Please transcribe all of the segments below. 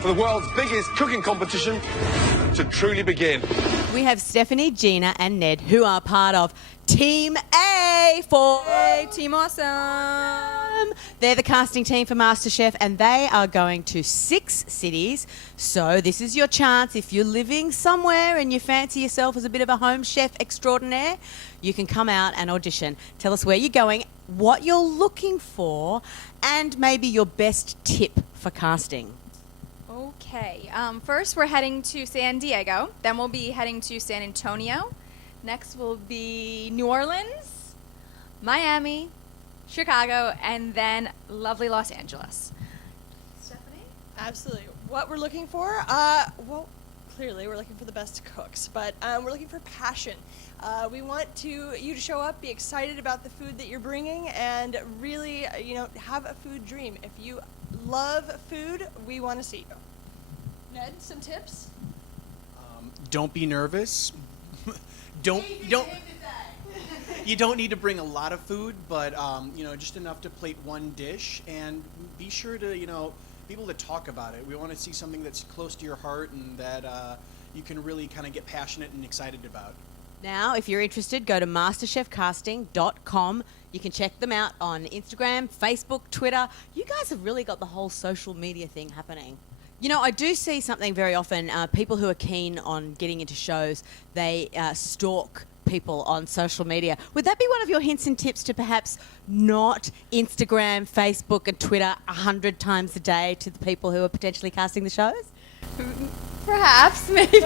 for the world's biggest cooking competition to truly begin. We have Stephanie, Gina and Ned, who are part of Team A for Team Awesome. They're the casting team for MasterChef, and they are going to 6 cities. So this is your chance. If you're living somewhere and you fancy yourself as a bit of a home chef extraordinaire, you can come out and audition. Tell us where you're going, what you're looking for, and maybe your best tip for casting. Okay, first we're heading to San Diego, then we'll be heading to San Antonio. Next will be New Orleans, Miami, Chicago, and then lovely Los Angeles. Stephanie? Absolutely. What we're looking for? Well, clearly we're looking for the best cooks, but we're looking for passion. We want you to show up, be excited about the food that you're bringing, and really, have a food dream. If you love food, we want to see you. Ned, some tips? Don't be nervous. You don't need to bring a lot of food, but just enough to plate one dish, and be sure to be able to talk about it. We want to see something that's close to your heart and that you can really kind of get passionate and excited about. Now, if you're interested, go to masterchefcasting.com. You can check them out on Instagram, Facebook, Twitter. You guys have really got the whole social media thing happening. I do see something very often. People who are keen on getting into shows, they stalk people on social media. Would that be one of your hints and tips to perhaps not Instagram, Facebook and Twitter 100 times a day to the people who are potentially casting the shows? Perhaps, maybe.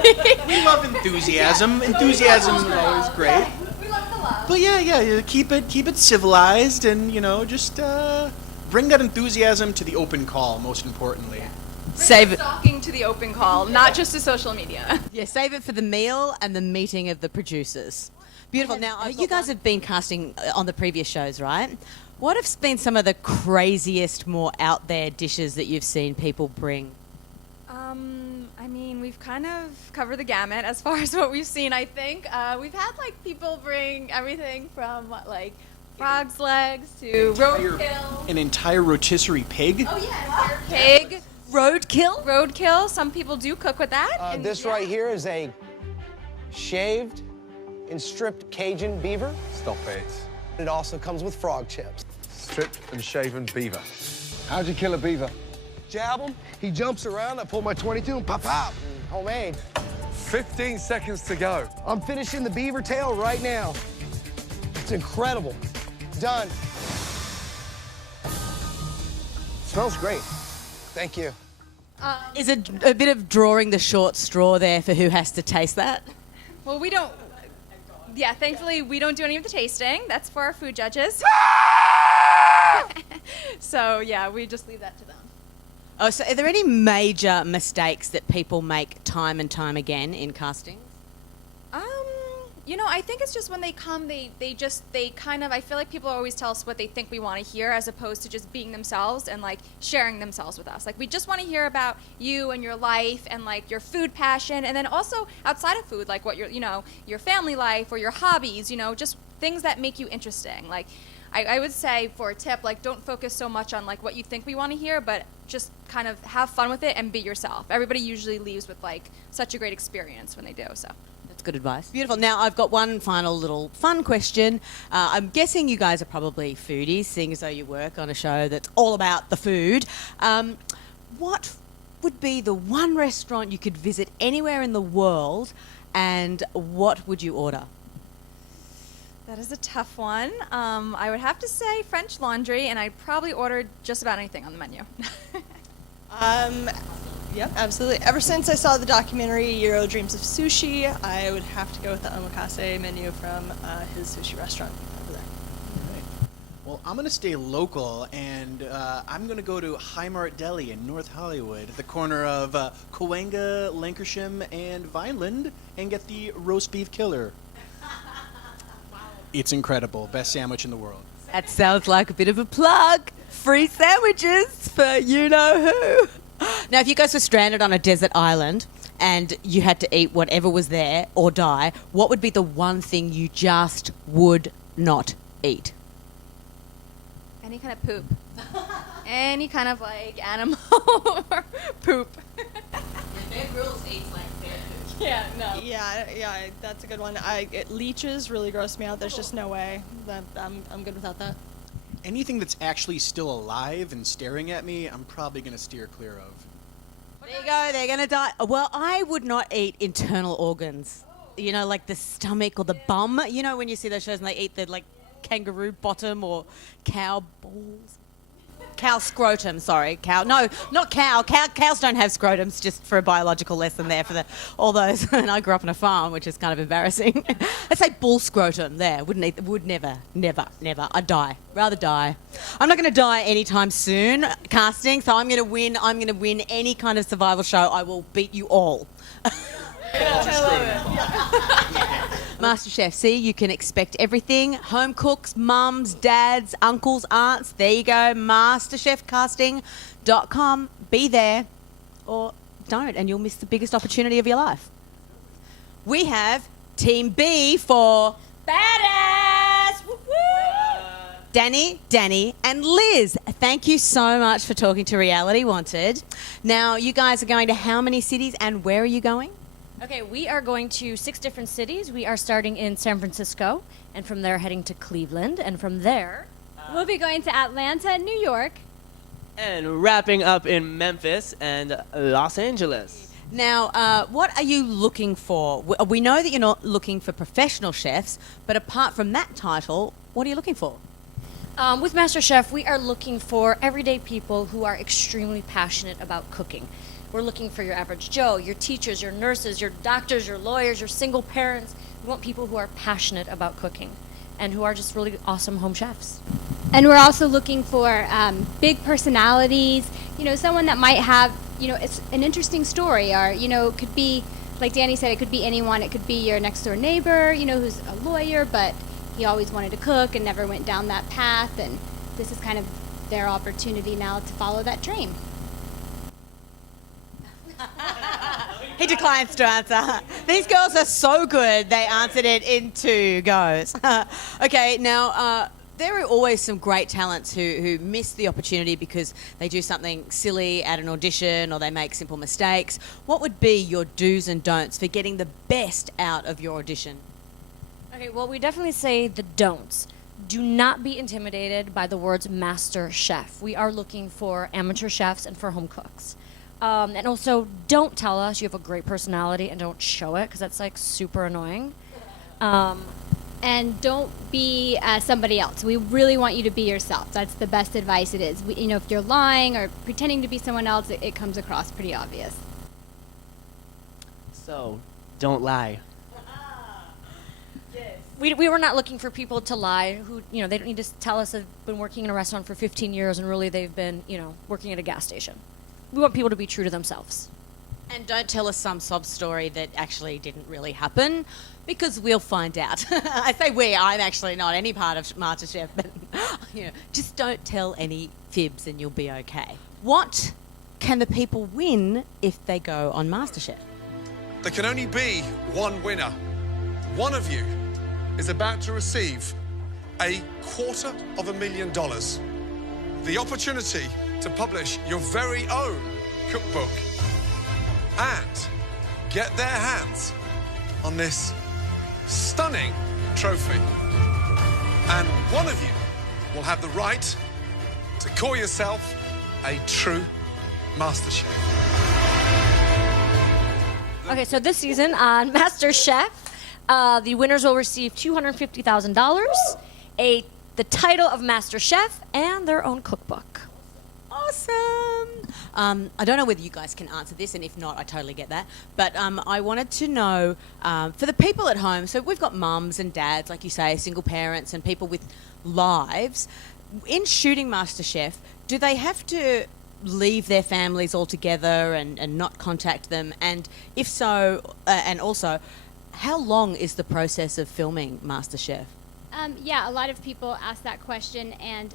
We love enthusiasm. Enthusiasm is always great. We love the love. But yeah, keep it civilized, and just bring that enthusiasm to the open call. Most importantly. Yeah. Save it. Stalking to the open call, not just to social media. Yeah, save it for the meal and the meeting of the producers. Beautiful. Now, you guys have been casting on the previous shows, right? What have been some of the craziest, more out there dishes that you've seen people bring? We've kind of covered the gamut as far as what we've seen, I think. We've had, people bring everything from, frog's legs to roadkill. An entire rotisserie pig? Oh, yeah, pig. Roadkill? Roadkill. Some people do cook with that. This right here is a shaved and stripped Cajun beaver. Stop it. It also comes with frog chips. Stripped and shaven beaver. How'd you kill a beaver? Jab him, he jumps around, I pull my 22 and pop, pop. Homemade. 15 seconds to go. I'm finishing the beaver tail right now. It's incredible. Done. Smells great. Thank you. Is it a bit of drawing the short straw there for who has to taste that? Well, we don't... Yeah, thankfully, we don't do any of the tasting. That's for our food judges. So, yeah, we just leave that to them. Oh, so are there any major mistakes that people make time and time again in casting? I think it's just when they come, I feel like people always tell us what they think we want to hear as opposed to just being themselves and, sharing themselves with us. We just want to hear about you and your life and, your food passion, and then also outside of food, what your family life or your hobbies, just things that make you interesting. I would say for a tip, don't focus so much on what you think we want to hear, but just kind of have fun with it and be yourself. Everybody usually leaves with such a great experience when they do, so. That's good advice. Beautiful. Now, I've got one final little fun question. I'm guessing you guys are probably foodies, seeing as though you work on a show that's all about the food. What would be the one restaurant you could visit anywhere in the world, and what would you order? That is a tough one. I would have to say French Laundry, and I'd probably order just about anything on the menu. Yep, absolutely. Ever since I saw the documentary Euro Dreams of Sushi, I would have to go with the omakase menu from his sushi restaurant over there. Well, I'm going to stay local, and I'm going to go to Heimart Deli in North Hollywood, at the corner of Cahuenga, Lancashire, and Vineland, and get the roast beef killer. It's incredible. Best sandwich in the world. That sounds like a bit of a plug. Free sandwiches for you-know-who. Now, if you guys were stranded on a desert island and you had to eat whatever was there or die, what would be the one thing you just would not eat? Any kind of poop. Any kind of like animal or poop. Bear Grylls eats like bear food. Yeah, no. Yeah, that's a good one. Leeches really gross me out. There's just no way that I'm good without that. Anything that's actually still alive and staring at me, I'm probably going to steer clear of. There you go. They're gonna die. Well, I would not eat internal organs. You know, like the stomach or the bum. You know, when you see those shows and they eat the like kangaroo bottom or cow balls. Cow scrotum, sorry. Cow. No, not cow. Cows don't have scrotums, just for a biological lesson there for all those. And I grew up on a farm, which is kind of embarrassing. Let's say bull scrotum there. Would never. I'd die. Rather die. I'm not going to die anytime soon casting, so I'm going to win. I'm going to win any kind of survival show. I will beat you all. MasterChef, see, you can expect everything. Home cooks, mums, dads, uncles, aunts. There you go. MasterChefcasting.com. Be there or don't, and you'll miss the biggest opportunity of your life. We have Team B for Badass. Woo-woo! Danny, and Liz. Thank you so much for talking to Reality Wanted. Now, you guys are going to how many cities and where are you going? Okay, we are going to 6 different cities. We are starting in San Francisco, and from there heading to Cleveland, and from there... We'll be going to Atlanta and New York. And wrapping up in Memphis and Los Angeles. Now, what are you looking for? We know that you're not looking for professional chefs, but apart from that title, what are you looking for? With MasterChef, we are looking for everyday people who are extremely passionate about cooking. We're looking for your average Joe, your teachers, your nurses, your doctors, your lawyers, your single parents. We want people who are passionate about cooking and who are just really awesome home chefs. And we're also looking for big personalities, someone that might have, it's an interesting story, or, it could be, like Danny said, it could be anyone. It could be your next door neighbor, who's a lawyer, but he always wanted to cook and never went down that path. And this is kind of their opportunity now to follow that dream. He declines to answer. These girls are so good, they answered it in 2 goes. Okay, now, there are always some great talents who miss the opportunity because they do something silly at an audition or they make simple mistakes. What would be your do's and don'ts for getting the best out of your audition? Okay, well, we definitely say the don'ts. Do not be intimidated by the words Master Chef. We are looking for amateur chefs and for home cooks. And also, don't tell us you have a great personality and don't show it, because that's like super annoying. And don't be somebody else. We really want you to be yourself. That's the best advice it is. If you're lying or pretending to be someone else, it comes across pretty obvious. So, don't lie. We were not looking for people to lie who, they don't need to tell us they've been working in a restaurant for 15 years and really they've been, working at a gas station. We want people to be true to themselves. And don't tell us some sob story that actually didn't really happen, because we'll find out. I say we, I'm actually not any part of MasterChef, but just don't tell any fibs and you'll be okay. What can the people win if they go on MasterChef? There can only be one winner. One of you is about to receive $250,000. The opportunity to publish your very own cookbook and get their hands on this stunning trophy. And one of you will have the right to call yourself a true master chef. Okay, so this season on MasterChef, the winners will receive $250,000, the title of Master Chef, and their own cookbook. Awesome. I don't know whether you guys can answer this, and if not, I totally get that. But I wanted to know, for the people at home, so we've got mums and dads, like you say, single parents and people with lives. In shooting MasterChef, do they have to leave their families altogether and not contact them? And if so, and also, how long is the process of filming MasterChef? Yeah, a lot of people ask that question, and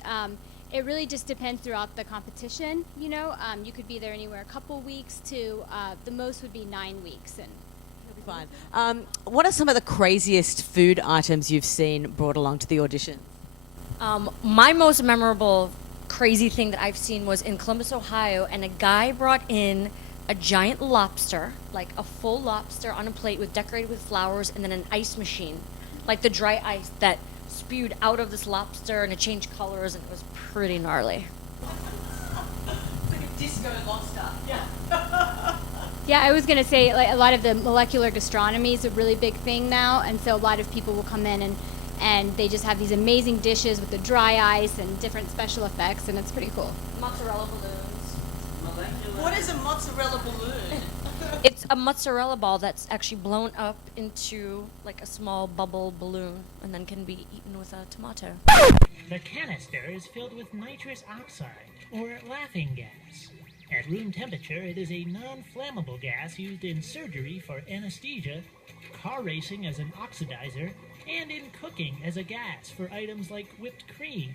it really just depends throughout the competition. You could be there anywhere a couple weeks to the most would be 9 weeks, and it'll be fine. What are some of the craziest food items you've seen brought along to the audition? My most memorable crazy thing that I've seen was in Columbus, Ohio, and a guy brought in a giant lobster, like a full lobster on a plate with decorated with flowers, and then an ice machine, like the dry ice that spewed out of this lobster, and it changed colors, and it was pretty gnarly. It's like a disco lobster. Yeah, I was going to say, like, a lot of the molecular gastronomy is a really big thing now, and so a lot of people will come in and they just have these amazing dishes with the dry ice and different special effects, and it's pretty cool. Mozzarella balloons. What is a mozzarella balloon? It's a mozzarella ball that's actually blown up into like a small bubble balloon and then can be eaten with a tomato. The canister is filled with nitrous oxide, or laughing gas. At room temperature, it is a non-flammable gas used in surgery for anesthesia, car racing as an oxidizer, and in cooking as a gas for items like whipped creams.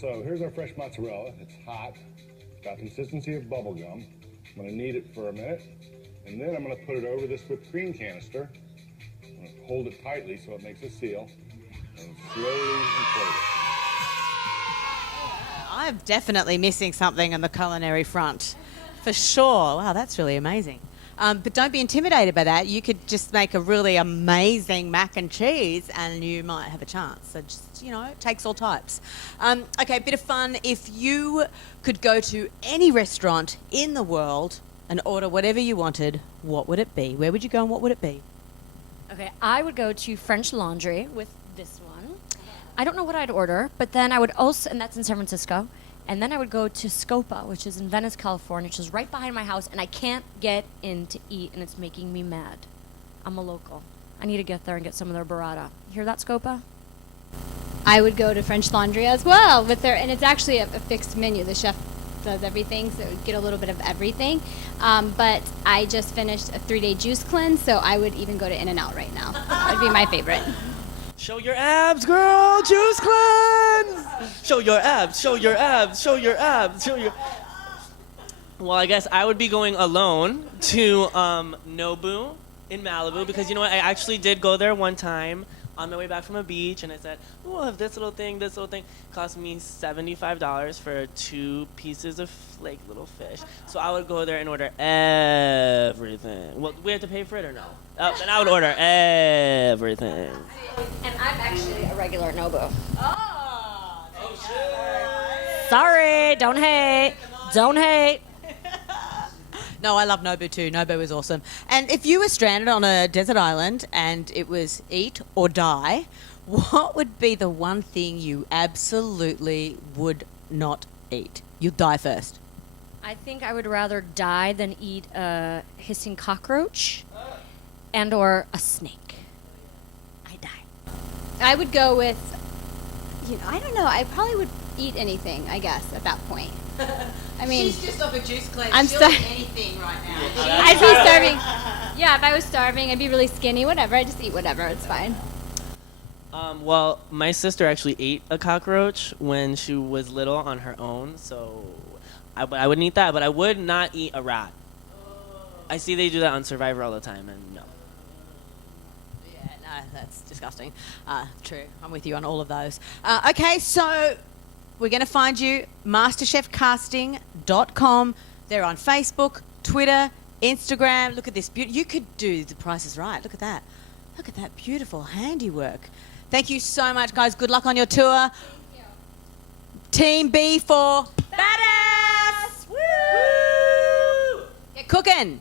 So here's our fresh mozzarella. It's hot, got consistency of bubble gum. I'm gonna knead it for a minute, and then I'm gonna put it over this whipped cream canister. I'm gonna hold it tightly so it makes a seal, and slowly inflate it. I'm definitely missing something on the culinary front, for sure. Wow, that's really amazing. But don't be intimidated by that. You could just make a really amazing mac and cheese and you might have a chance. So just, it takes all types. Okay, bit of fun. If you could go to any restaurant in the world and order whatever you wanted, what would it be? Where would you go and what would it be? Okay, I would go to French Laundry with this one. I don't know what I'd order, but then I would also, and that's in San Francisco, and then I would go to Scopa, which is in Venice, California, which is right behind my house, and I can't get in to eat, and it's making me mad. I'm a local. I need to get there and get some of their burrata. You hear that, Scopa? I would go to French Laundry as well, and it's actually a fixed menu. The chef does everything, so you get a little bit of everything. But I just finished a 3-day juice cleanse, so I would even go to In-N-Out right now. That would be my favorite. Show your abs, girl. Juice cleanse. Show your abs. Show your abs. Show your abs. Show your. Well, I guess I would be going alone to Nobu in Malibu because you know what? I actually did go there one time on my way back from a beach, and I said, "Oh, I have this little thing. This little thing cost me $75 for 2 pieces of little fish." So I would go there and order everything. Well, we have to pay for it or no? Then I would order everything. And I'm actually a regular Nobu. Oh, shit. Sorry, don't hate. Don't hate. No, I love Nobu too. Nobu is awesome. And if you were stranded on a desert island and it was eat or die, what would be the one thing you absolutely would not eat? You'd die first. I think I would rather die than eat a hissing cockroach and or a snake. I die. I would go with, I don't know. I probably would eat anything, I guess, at that point. I mean, she's just off a juice cleanse. I'm She'll starving. eat anything right now. I'd be starving. Yeah, if I was starving, I'd be really skinny. Whatever, I just eat whatever. It's fine. Well, my sister actually ate a cockroach when she was little on her own, so I wouldn't eat that, but I would not eat a rat. I see they do that on Survivor all the time, and no. Yeah, no, that's disgusting. True. I'm with you on all of those. Okay, so we're going to find you, MasterChefCasting.com. They're on Facebook, Twitter, Instagram. Look at this. You could do The Price is Right. Look at that. Look at that beautiful handiwork. Thank you so much, guys. Good luck on your tour. Team B for Badass! Woo! Get cooking.